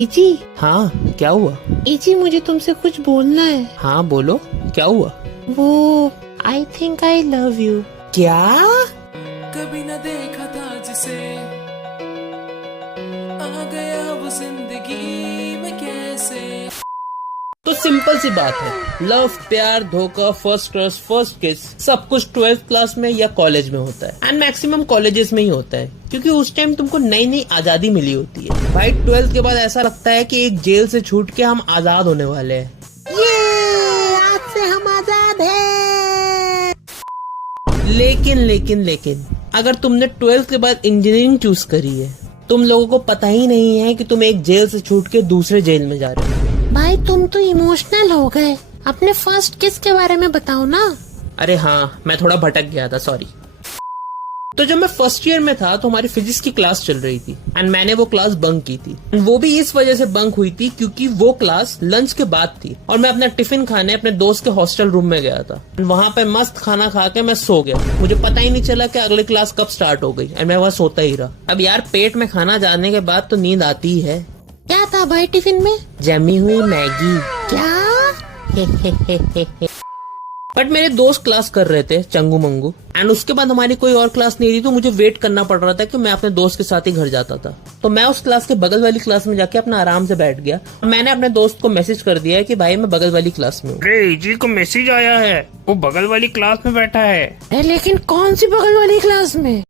Easy. हाँ, क्या हुआ? इजी, मुझे तुमसे कुछ बोलना है। हाँ बोलो, क्या हुआ? वो I think I love you. क्या? कभी न देखा था जिसे, आ गया वो जिंदगी में कैसे। तो सिंपल सी बात है, लव, प्यार, धोखा, फर्स्ट क्रश, फर्स्ट किस, सब कुछ 12th क्लास में या कॉलेज में होता है। एंड मैक्सिमम कॉलेजेस में ही होता है, क्योंकि उस टाइम तुमको नई नई आजादी मिली होती है। भाई 12th के बाद ऐसा लगता है कि एक जेल से छूट के हम आजाद होने वाले हैं। ये आज से हम आजाद हैं। लेकिन अगर तुमने 12th के बाद इंजीनियरिंग चूज करी है, तुम लोगों को पता ही नहीं है कि तुम एक जेल से छूट के दूसरे जेल में जा रहे हो। भाई तुम तो इमोशनल हो गए। अपने फर्स्ट किस के बारे में बताओ ना। अरे हाँ, मैं थोड़ा भटक गया था, सॉरी। तो जब मैं फर्स्ट ईयर में था तो हमारी फिजिक्स की क्लास चल रही थी एंड मैंने वो क्लास बंक की थी। वो भी इस वजह से बंक हुई थी क्योंकि वो क्लास लंच के बाद थी और मैं अपना टिफिन खाने अपने दोस्त के हॉस्टल रूम में गया था। वहां पे मस्त खाना खा के मैं सो गया। मुझे पता ही नहीं चला कि अगली क्लास कब स्टार्ट हो गई एंड मैं वहां सोता ही रहा। अब यार, पेट में खाना जाने के बाद तो नींद आती ही है। क्या था भाई टिफिन में? जमी हुई मैगी। क्या? बट मेरे दोस्त क्लास कर रहे थे चंगू मंगू एंड उसके बाद हमारी कोई और क्लास नहीं रही, तो मुझे वेट करना पड़ रहा था कि मैं अपने दोस्त के साथ ही घर जाता था। तो मैं उस क्लास के बगल वाली क्लास में जाके अपना आराम से बैठ गया। मैंने अपने दोस्त को मैसेज कर दिया कि भाई मैं बगल वाली क्लास में हूँ। अरे जी को मैसेज आया है, वो बगल वाली क्लास में बैठा है। लेकिन कौन सी बगल वाली क्लास में?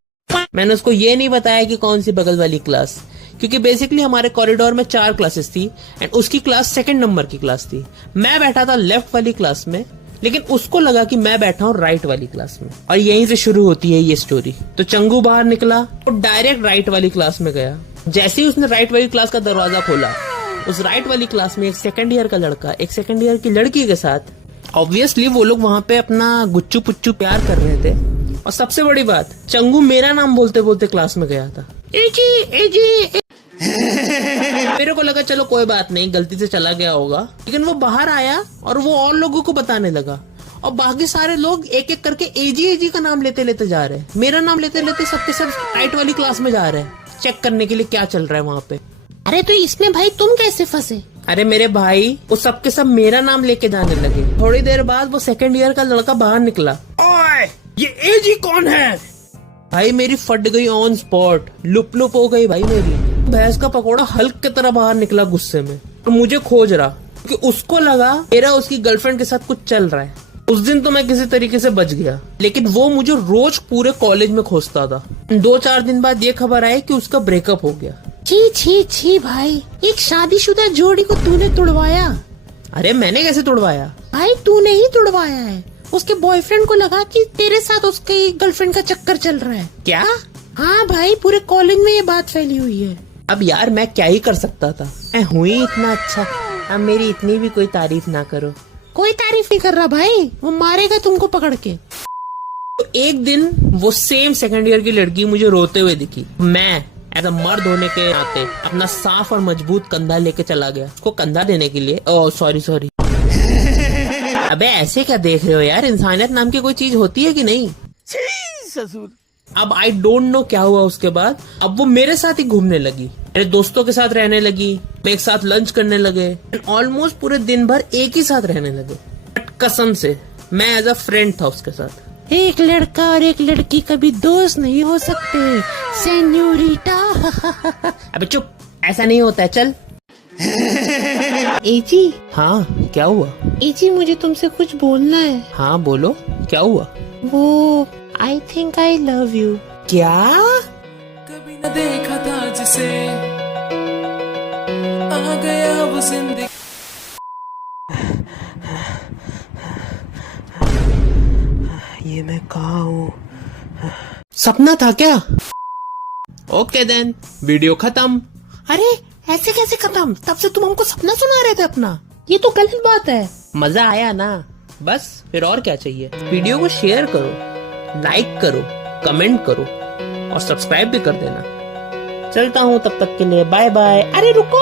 मैंने उसको ये नहीं बताया कि कौन सी बगल वाली क्लास, क्योंकि बेसिकली हमारे कॉरिडोर में 4 क्लासेस थी एंड उसकी क्लास सेकंड नंबर की क्लास थी। मैं बैठा था लेफ्ट वाली क्लास में, लेकिन उसको लगा कि मैं बैठा हूँ राइट वाली क्लास में। और यहीं से शुरू होती है ये स्टोरी। तो चंगू बाहर निकला तो डायरेक्ट राइट वाली क्लास में गया। जैसे ही उसने राइट वाली क्लास का दरवाजा खोला, उस राइट वाली क्लास में एक सेकंड ईयर का लड़का एक सेकंड ईयर की लड़की के साथ, ऑब्वियसली वो लोग वहां पे अपना गुच्चू पुच्चू प्यार कर रहे थे। और सबसे बड़ी बात, चंगू मेरा नाम बोलते बोलते क्लास में गया था। एजी। मेरे को लगा चलो कोई बात नहीं, गलती से चला गया होगा। लेकिन वो बाहर आया और वो और लोगों को बताने लगा और बाकी सारे लोग एक एक करके एजी का नाम लेते लेते जा रहे हैं। मेरा नाम लेते लेते सबके सब राइट वाली क्लास में जा रहे हैं, चेक करने के लिए क्या चल रहा है वहाँ पे। अरे तो इसमें भाई तुम कैसे फंसे? अरे मेरे भाई, वो सबके सब मेरा नाम लेके जाने लगे। थोड़ी देर बाद वो सेकंड ईयर का लड़का बाहर निकला। ओए, ये एजी कौन है? भाई मेरी फट गई ऑन स्पॉट, लुप हो गई भाई मेरी। भैंस का पकौड़ा हल्क की तरह बाहर निकला गुस्से में तो मुझे खोज रहा, क्योंकि उसको लगा मेरा उसकी गर्लफ्रेंड के साथ कुछ चल रहा है। उस दिन तो मैं किसी तरीके से बच गया, लेकिन वो मुझे रोज पूरे कॉलेज में खोजता था। 2-4 दिन बाद ये खबर आई कि उसका ब्रेकअप हो गया। छी भाई, एक शादीशुदा जोड़ी को तूने तुड़वाया? अरे मैंने कैसे तुड़वाया? भाई तूने ही तुड़वाया है। उसके बॉयफ्रेंड को लगा कि तेरे साथ उसकी गर्लफ्रेंड का चक्कर चल रहा है। क्या? हाँ भाई, पूरे कॉलेज में ये बात फैली हुई है। अब यार मैं क्या ही कर सकता था, मैं हुई इतना अच्छा। अब मेरी इतनी भी कोई तारीफ ना करो। कोई तारीफ नहीं कर रहा भाई, वो मारेगा तुमको पकड़ के। तो एक दिन वो सेम सेकंड ईयर की लड़की मुझे रोते हुए दिखी। मैं एज अ मर्द होने के नाते अपना साफ और मजबूत कंधा लेके चला गया उसको कंधा देने के लिए। Oh sorry. अबे ऐसे क्या देख रहे हो यार, इंसानियत नाम की कोई चीज होती है कि नहीं? ससुर। अब आई डोंट नो क्या हुआ उसके बाद। अब वो मेरे साथ ही घूमने लगी, मेरे दोस्तों के साथ रहने लगी, एक साथ लंच करने लगे, ऑलमोस्ट पूरे दिन भर एक ही साथ रहने लगे। बट कसम से मैं एज अ फ्रेंड था उसके साथ। एक लड़का और एक लड़की कभी दोस्त नहीं हो सकते सेन्योरिटा। अबे चुप, ऐसा नहीं होता है, चल। एजी। हाँ, क्या हुआ? एजी, मुझे तुमसे कुछ बोलना है। हाँ बोलो, क्या हुआ? वो I think I love you. क्या? कभी न देखा था जिसे, आ गया वो जिंदगी। ये मैं कहाँ हूँ? सपना था क्या? ओके देन, वीडियो खत्म। अरे ऐसे कैसे खत्म? तब से तुम हमको सपना सुना रहे थे अपना। ये तो गलत बात है। मजा आया ना? बस फिर और क्या चाहिए? वीडियो को शेयर करो, लाइक करो, कमेंट करो और सब्सक्राइब भी कर देना। चलता हूँ, तब तक के लिए बाय बाय। अरे रुको।